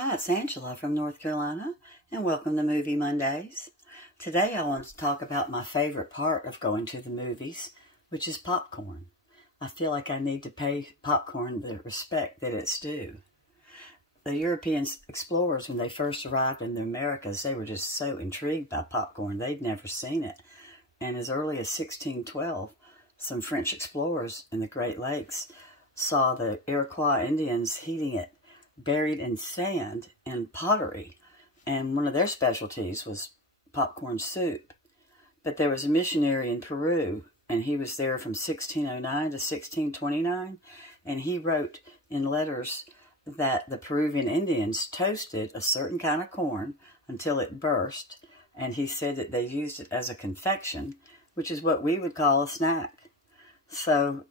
Hi, it's Angela from North Carolina, and welcome to Movie Mondays. Today I want to talk about my favorite part of going to the movies, which is popcorn. I feel like I need to pay popcorn the respect that it's due. The European explorers, when they first arrived in the Americas, they were just so intrigued by popcorn. They'd never seen it. And as early as 1612, some French explorers in the Great Lakes saw the Iroquois Indians heating it buried in sand and pottery, and one of their specialties was popcorn soup. But there was a missionary in Peru, and he was there from 1609 to 1629, and he wrote in letters that the Peruvian Indians toasted a certain kind of corn until it burst, and he said that they used it as a confection, which is what we would call a snack. So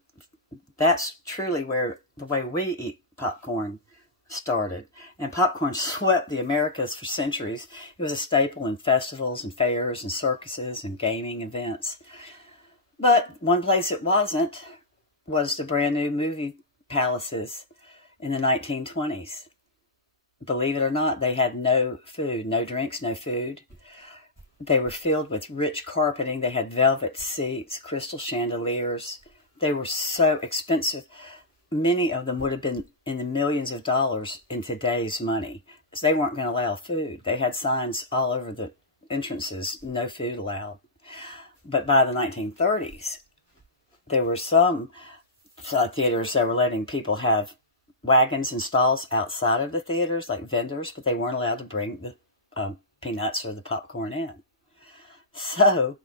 that's truly where the way we eat popcorn started. And popcorn swept the Americas for centuries. It was a staple in festivals and fairs and circuses and gaming events. But one place it wasn't was the brand new movie palaces in the 1920s. Believe it or not, they had no food, no drinks, no food. They were filled with rich carpeting. They had velvet seats, crystal chandeliers. They were so expensive. Many of them would have been in the millions of dollars in today's money. So they weren't going to allow food. They had signs all over the entrances, no food allowed. But by the 1930s, there were some theaters that were letting people have wagons and stalls outside of the theaters, like vendors, but they weren't allowed to bring the peanuts or the popcorn in. So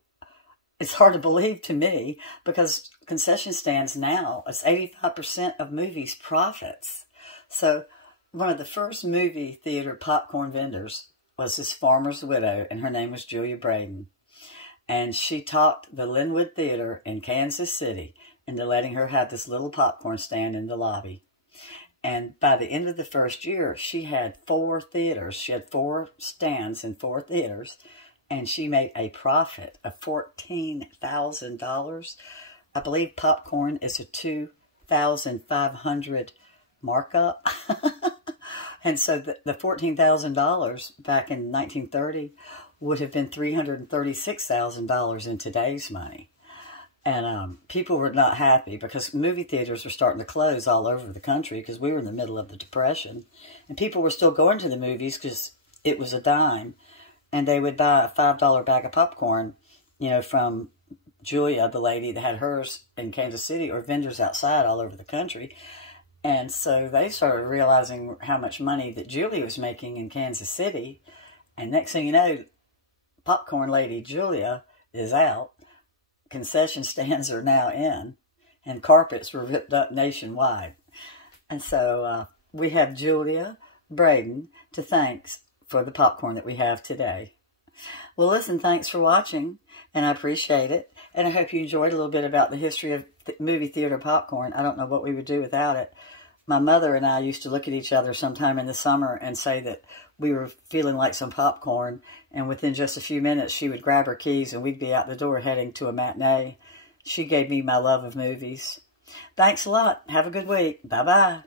it's hard to believe to me, because concession stands now, it's 85% of movies' profits. So one of the first movie theater popcorn vendors was this farmer's widow, and her name was Julia Braden. And she talked the Linwood Theater in Kansas City into letting her have this little popcorn stand in the lobby. And by the end of the first year, she had 4 theaters. She had 4 stands in 4 theaters. And she made a profit of $14,000. I believe popcorn is a $2,500 markup. And so the $14,000 back in 1930 would have been $336,000 in today's money. And people were not happy, because movie theaters were starting to close all over the country, because we were in the middle of the Depression. And people were still going to the movies because it was a dime. And they would buy a $5 bag of popcorn, you know, from Julia, the lady that had hers in Kansas City, or vendors outside all over the country. And so they started realizing how much money that Julia was making in Kansas City. And next thing you know, popcorn lady Julia is out. Concession stands are now in. And carpets were ripped up nationwide. And so we have Julia Braden to thank for the popcorn that we have today. Well, listen, thanks for watching, and I appreciate it. And I hope you enjoyed a little bit about the history of movie theater popcorn. I don't know what we would do without it. My mother and I used to look at each other sometime in the summer and say that we were feeling like some popcorn, and within just a few minutes, she would grab her keys and we'd be out the door heading to a matinee. She gave me my love of movies. Thanks a lot. Have a good week. Bye-bye.